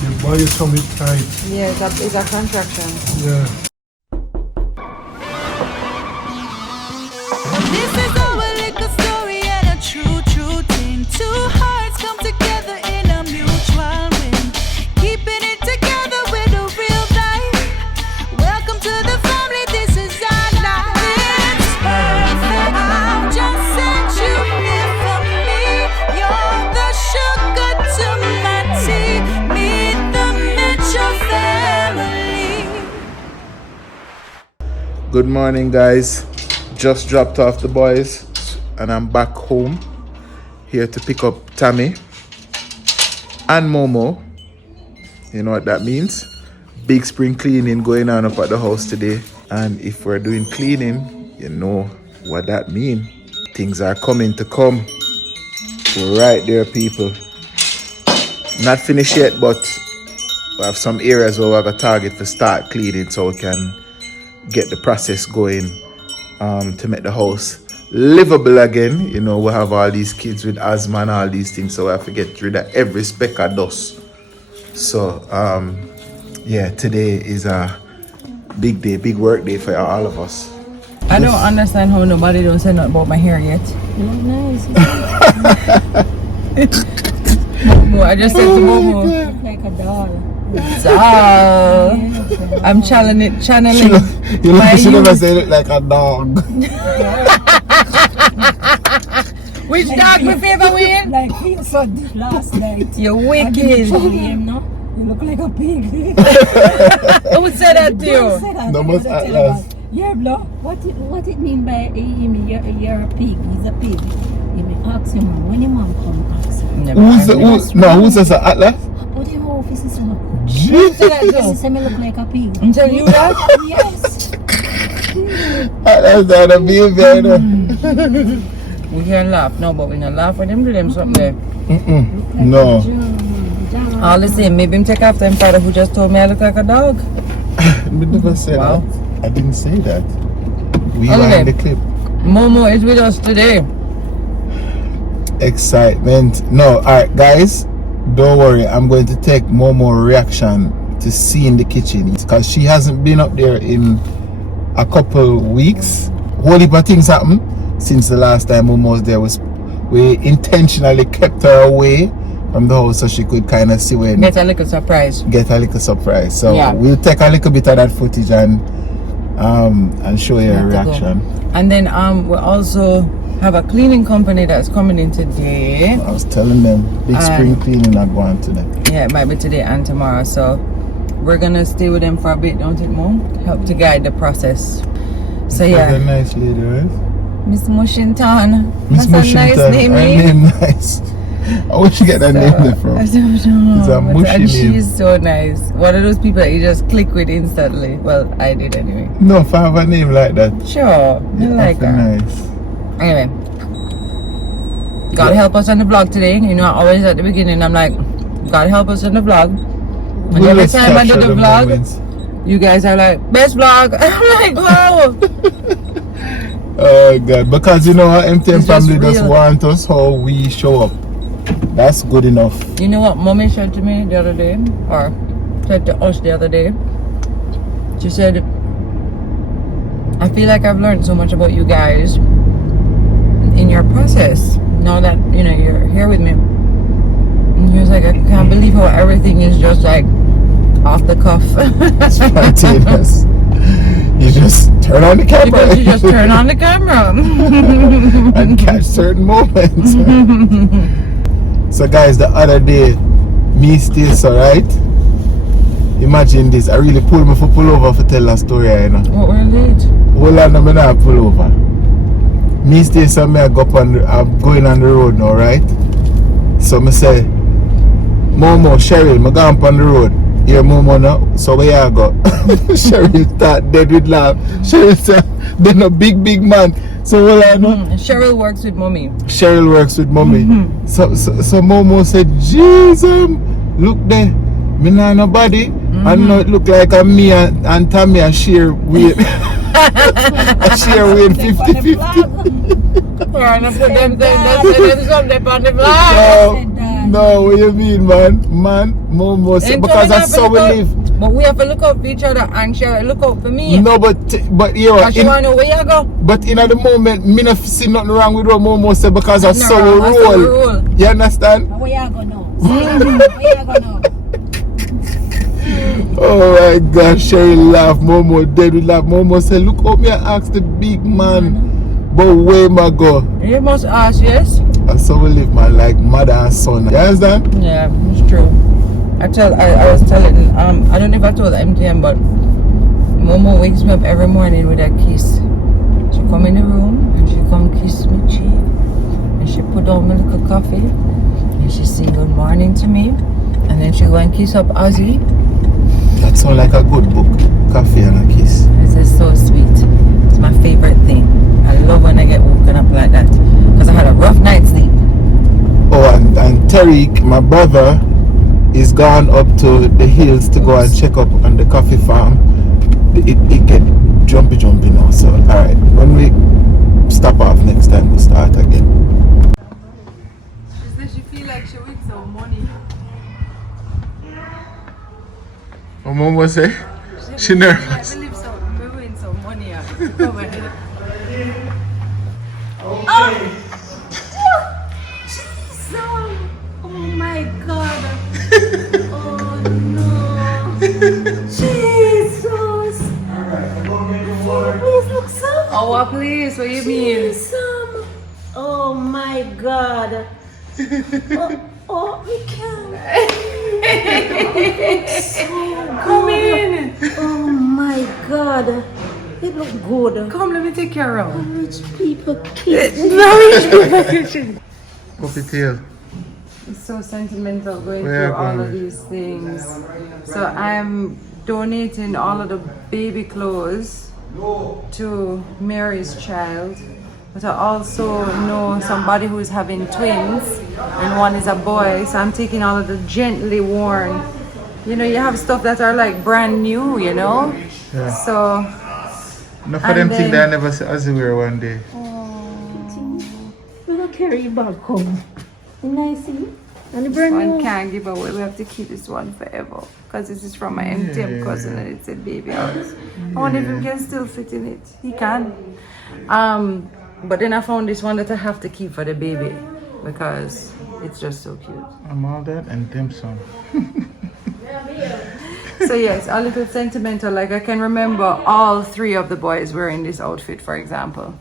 Your body tummy tight. Yeah, it's a contraction. Yeah. This is our little story and a true thing. Two hearts come together in a mutual win. Keeping it together with a real life. Welcome to the family, this is our life. It's perfect. I'll just set you here for me. You're the sugar to my tea. Meet the Mitchell family. Good morning, guys. Just dropped off the boys and I'm back home here to pick up Tami and MoMo. You know what that means? Big spring cleaning going on up at the house today. And if we're doing cleaning, you know what that means. Things are coming to come. Right there, people. Not finished yet, but we have some areas where we have a target to start cleaning so we can get the process going to make the house livable again. You know, we have all these kids with asthma and all these things, so we have to get rid of every speck of dust. So yeah, today is a big day, big work day for all of us. I don't understand how nobody don't say nothing about my hair yet. Nice. Momo, I just said to Momo, Like a doll. I'm channeling. You should never say it like a dog. Which dog my favorite win? Like he said last night. You're I wicked. didn't tell him, no? You look like a pig. Who would say that to you? No more Atlas. Yeah, bro. What it mean by you're a pig? He's a pig. You may ask him when your mom come ask him. Who says that, Atlas? What do you office is up? Say that He to say me look like a pig. I'm telling you that? Yes. Atlas not a baby, I know. We can laugh, no, but we can laugh when them do them something there. No. All the same, maybe him take after him father who just told me I look like a dog. I never said Wow. that. I didn't say that. We Okay. were in the clip. Momo is with us today. Excitement. No, alright, guys. Don't worry. I'm going to take MoMo reaction to see in the kitchen because she hasn't been up there in a couple weeks. Whole heap of things happened since the last time MoMo was there. We intentionally kept her away from the house so she could kind of see when Get a little surprise. So Yeah. we'll take a little bit of that footage and show you a reaction. And then we also have a cleaning company that's coming in today. I was telling them big spring cleaning not going today. Yeah, it might be today and tomorrow. So we're gonna stay with them for a bit, don't it, Mom? Help to guide the process. So She's yeah, a nice lady, right? Miss Mushington. Miss That's a nice Mushington, name. her name nice. I wish you get that name there from. I don't know. It's a mushy and name. she's so nice. One of those people that you just click with instantly. Well, I did anyway. No, if I have a name like that. Sure, I like her. Nice. Anyway, God help us on the vlog today. You know, always at the beginning, I'm like, God help us on the vlog. And every Let's time I do capture the vlog, moments. you guys are like, best vlog. I'm like, wow. Oh God, because you know our MTN It's just family just real. want us how we show up. That's good enough. You know what Mommy said to me the other day, or said to us the other day? She said, I feel like I've learned so much about you guys in your process. Now that, you know, you're here with me. And he was like, I can't believe how everything is just like off the cuff. Spontaneous. You just turn on the camera. Because you just turn on the camera. and catch certain moments. So guys, the other day, me stay so right. Imagine this, I really pulled my foot pull over for tell a story, you know. What were late? Hold on, I'm not pull over. Me stay so me I go up on I'm going on the road now, right? So me say, MoMo, Cheryl, I go up on the road. Here MoMo now, so where you go? Cheryl start dead with laugh. Cheryl said, they're a big man. So hold on. Cheryl works with Mommy. Cheryl works with Mommy. So MoMo said, Jesus, look there. Me nah nobody. I know it look like me and Tami and share weight. Share weight 50-50. Yeah, and I put them something on the vlog. No, what you mean, man? Man, MoMo said, Ain't because coming that's up how we and live. But we have to look out for each other and she look out for me. No, but you know, And she want to know where you go. but in the moment, me not see nothing wrong with what MoMo said because that's No, so we that's how we roll. roll. You understand? Where you go now? Where you go now? Oh my gosh, Sherry laugh. MoMo dead with laugh. MoMo said, look up me and ask the big man. But where my go? You must ask, yes? That's how we live, man, like mother and son. You understand? Yeah, it's true. I was telling, I don't know if I told MTM, but MoMo wakes me up every morning with a kiss. She come in the room and she come kiss me cheek. And she put on my little coffee and she sing good morning to me. And then she go and kiss up Ozzy. That sounds like a good book. Coffee and a kiss. This is so sweet. It's my favorite thing. I love when I get woken up like that. Because I had a rough night's sleep. Oh, and Tariq, my brother, is gone up to the hills to go and check up on the coffee farm. It get jumpy now. So, alright, when we stop off next time, we start again. She said she feel like she wins some money. What MoMo say? She nervous. We win some money. Go ahead. Oh my God. Oh no. Jesus. Please look some. Oh, please, what you mean? Some. Oh my God. Oh, we can. Come in. Oh my God. It look good. Come, let me take care of them. Rich people kitchen. Puppy tail. It's so sentimental going Where through all going of we? these things. So I'm donating all of the baby clothes to Mary's child. But I also know somebody who's having twins and one is a boy. So I'm taking all of the gently worn. You know, you have stuff that are like brand new, you know? Yeah. So Enough of And them then- things that I never see as we wear one day. We're gonna carry you back home. Nice, see? And the brand one new. can't give away. We have to keep this one forever because this is from my MTM cousin and it's a baby house. I wonder if he can still fit in it. He can. But then I found this one that I have to keep for the baby because it's just so cute. I'm all that and them some. So yes, a little sentimental. Like I can remember all three of the boys wearing this outfit, for example.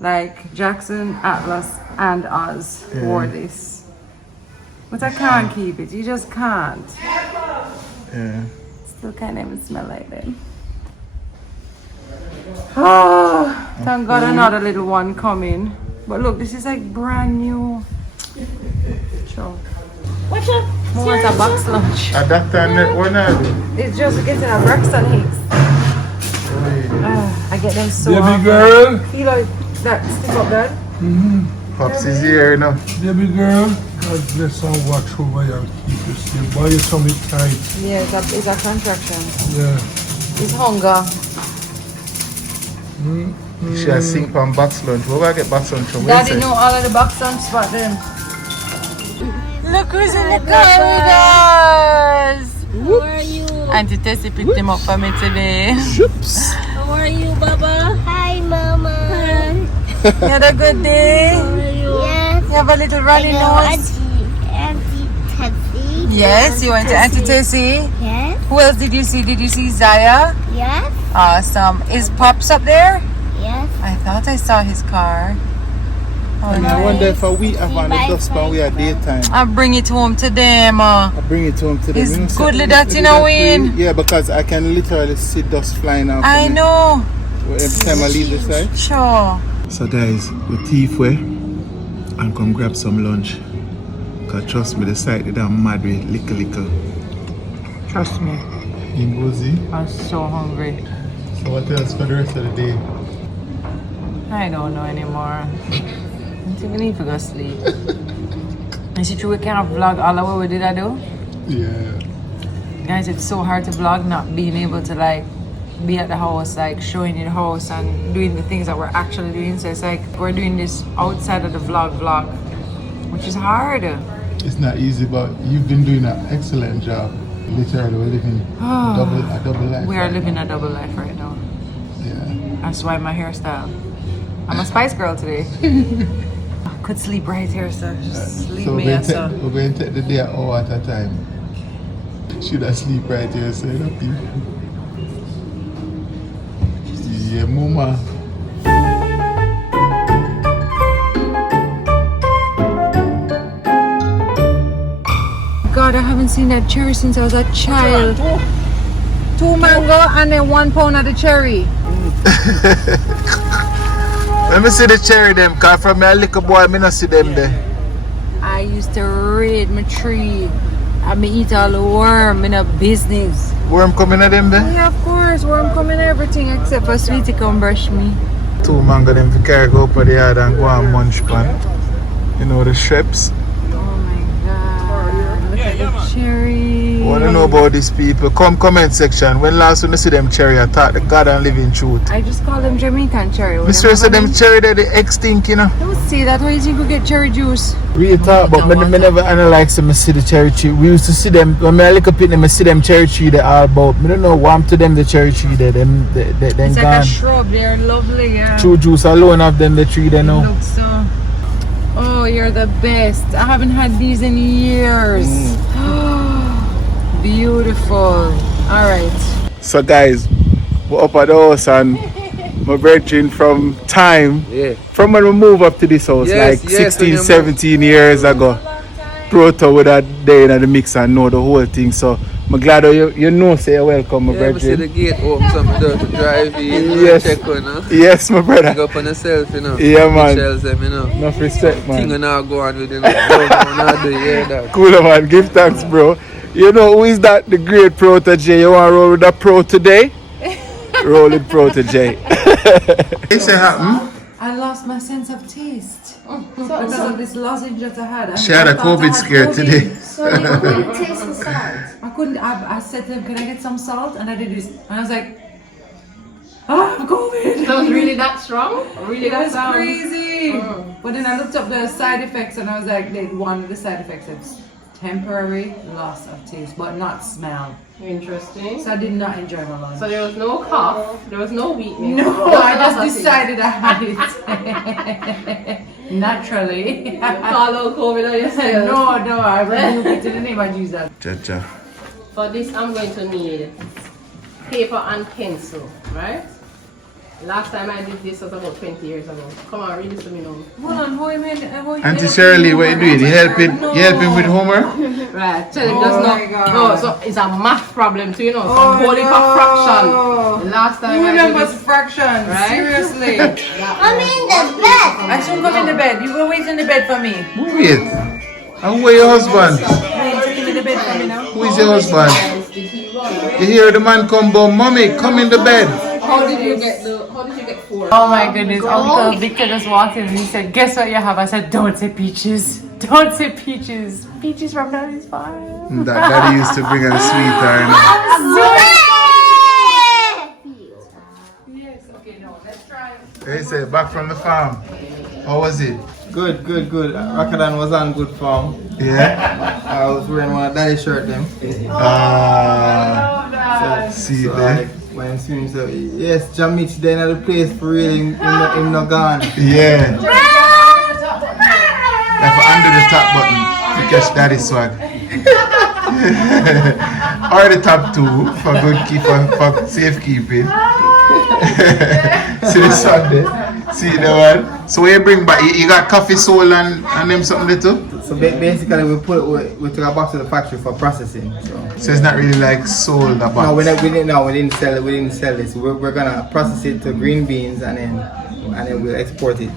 Like Jackson, Atlas, and Oz wore this. But I can't keep it. You just can't. Yeah. Still can't even smell like them. Oh, thank God another little one coming. But look, this is like brand new. Sure. Watch out. I want a box lunch. A doctor and that one are they? It's just getting a Braxton Hicks. I get them so Baby often. girl, Feel like that stick up that. Pops is here, you know. baby girl, God bless and watch over you and keep you safe. Buy you some tight. Yeah, it's a contraction. Yeah. It's hunger. She has sing on box lunch. Where will I get box lunch from? Where Daddy is it? know all of the box lunch spot them. Look who's in the car with us. How are you? Auntie Tessie picked them up for me today. How are you, Baba? Hi, Mama. You had a good day? How are you? Yes. You have a little runny nose? Auntie Tessie. Yes, you went to Auntie Tessie. Yes. Who else did you see? Did you see Zaya? Yes. Awesome. Is Pops up there? Yes. I thought I saw his car. Oh, And I wonder if we have on the dustpan we are daytime. I'll bring it home to them. I bring it home to them. It's You know, so goodly if that you know, free- Wayne. Yeah, because I can literally see dust flying out. I know. Every time I leave the side. Sure. So guys, we thief way and come grab some lunch. Cause trust me, the site that I'm mad with, little. Trust me. In Bozy. I'm so hungry. So what else for the rest of the day? I don't know anymore. I think we need to go sleep. Is it true we can't vlog all of what we did I do? Yeah. Guys, it's so hard to vlog not being able to like be at the house, like showing you the house and doing the things that we're actually doing. So it's like we're doing this outside of the vlog, which is hard. It's not easy, but you've been doing an excellent job. Literally, we're living a double life. We are living a double life right now. Yeah. That's why my hairstyle. I'm a Spice Girl today. I could sleep right here, so just leave me as a... We're going to take the day hour at a time. Should I sleep right here, so you don't think? Yeah, mama. God, I haven't seen that cherry since I was a child. 2 mango and then 1 pound of the cherry. Let me see the cherry them, cause from my little boy, I don't see them there. I used to raid my tree. I me eat all the worm in a business. Worm coming at them there? Yeah, of course, worm coming everything except for Sweetie come brush me. 2 mango them to carry go up the yard and go and munch pan. You know the shreps. Oh my God, look at the cherry. What do you know about these people? Come comment section. When last when you see them cherry, I thought the God and living truth. I just call them Jamaican cherry. Mr. said them cherry they're the extinct, you know. Don't say that. How you think we get cherry juice? We talk but me never analyze them, I see the cherry tree. We used to see them when I look up at them, I see them cherry tree they all about. I don't know what to them the cherry tree they It's gone. like a shrub, they're lovely, yeah. True juice alone of them the tree they know. Looks so. Oh, you're the best. I haven't had these in years. Beautiful. Alright. So guys, we're up at the house and my brethren from time, from when we moved up to this house, like 16, 17 years ago, Proto with that Dane in the mix and know the whole thing. So I'm glad you know say you're welcome, my brethren. See the gate open, something to drive in, Yes. check on, no? Yes, my brother. Go up on yourself, you know. Yeah, man. Shells them, you know. Enough respect, man. Thing you now go on with, you know. Don't do that. Cool, man. Give thanks, bro. You know who is that? The great protege. You want to roll with the pro today? Roll with protege. What's happen? I lost my sense of taste because of this lozenge that I had. She had a COVID scare today. So you couldn't taste the salt. I couldn't. I said to them, "Can I get some salt?" And I did this, and I was like, "Ah, I'm COVID." That was really that strong? Really It that was sound? crazy. But then I looked up the side effects, and I was like, one of the side effects is temporary loss of taste, but not smell. Interesting. So I did not enjoy my lunch. So there was no cough, there was no weakness. No, Just I a loss just of taste. decided I had it naturally. Call out COVID on yourself. No, I removed it in the name of Jesus. Cha-cha. For this, I'm going to need paper and pencil, right? Last time I did this was about 20 years ago. Come on, read this to me now. Hold on, how you mean? Auntie Shirley, what you doing? You helping with homework? Right, tell him Oh just my not. God. No, so it's a math problem too, you know. Oh, Some holy no. fraction. Last time Who I did remembers this. fractions? Right? Seriously. I'm in the bed. I should come in the bed. You will wait in the bed for me. Wait. And where your husband? Wait, take him in the bed for me now. Who is your husband? You hear the man come boom, mommy, come in the bed. How did you get 4? Oh my goodness, Uncle Victor just walked in and he said, "Guess what you have?" I said, "Don't say peaches. Don't say peaches. Peaches from Daddy's farm." That daddy used to bring her sweetheart. Yes, okay, no, let's try. They said back from the farm. How was it? Good. Rockadan was on good form. Yeah. I was wearing one of daddy's shirt them. See So there. like, when I'm seeing so yes, John Mitch then at the place for real, him not gone. Yeah. Like under the top button to catch daddy swag. Or the top 2 for good for safekeeping. See the sun there? See the one? So what you bring back? You got coffee soul and them something little? So basically we took a box to the factory for processing. So it's not really like sold a box. No, we didn't sell this. We're gonna process it to green beans and then we'll export it.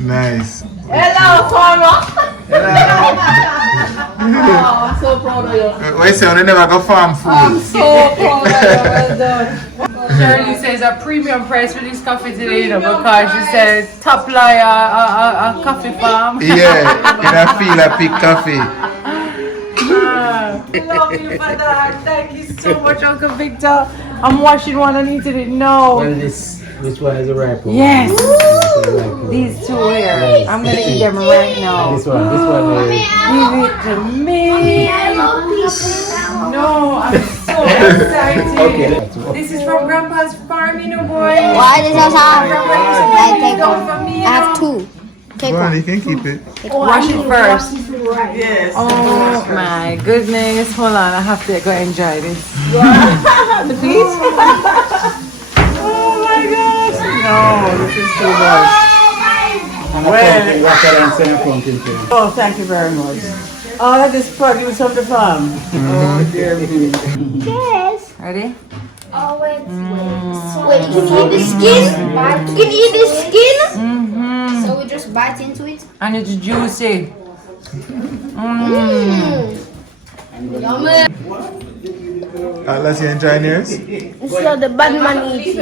Nice. Hello, farmer! Oh, I'm so proud of you. What you say? They never go farm food. I'm so proud of you. Well done. Shirley says a premium price for this coffee today, you know, because she said top liar, a coffee farm. Yeah, and I feel like pick coffee. Love you for that. Thank you so much, Uncle Victor. I'm washing one and eating it now. Which one is the ripe one? Yes. These two here. I'm gonna eat them right now. This one is. Give it to me. No, I'm so excited. Okay. This is from Grandpa's farm, you know, boy. Why does that sound? Grandpa used to Like, bring take it down one. for me, you I have know. 2. Take Go on, one. you can keep it. Wash it first. Yes. Oh my goodness. Hold on, I have to go enjoy this. The beach? Oh my gosh. No, this is too much. Oh, thank you very much. Oh, that is produce of the farm. Oh, dear me. Yes. Ready? Oh, wait. Wait, you can eat the skin? You can eat the skin? Mm-hmm. So we just bite into it? And it's juicy. Yummy. Let's enjoy yours. So the bad man eats it.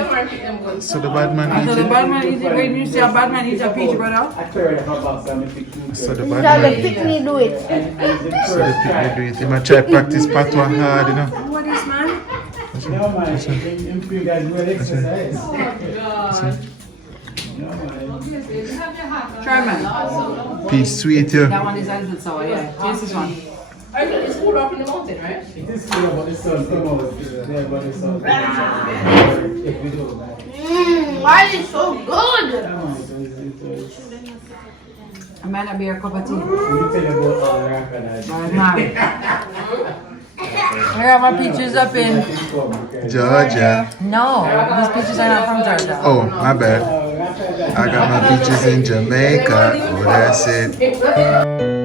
So the bad man So eats the it. bad man eats it. When you say a bad man eats a peach, brother? So the So bad the man pick me do it. So the people do it. He might try practice patois hard, you know. What is, man? Try, man. Peach sweet, yeah. That one is a little sour, yeah. Taste this one. It's cool up in the mountain, right? Why is it so good? It might not be a cup of tea. But now, I got my peaches up in. Georgia. No, these peaches are not from Georgia. Oh, my bad. I got my peaches in Jamaica. Oh, that's it.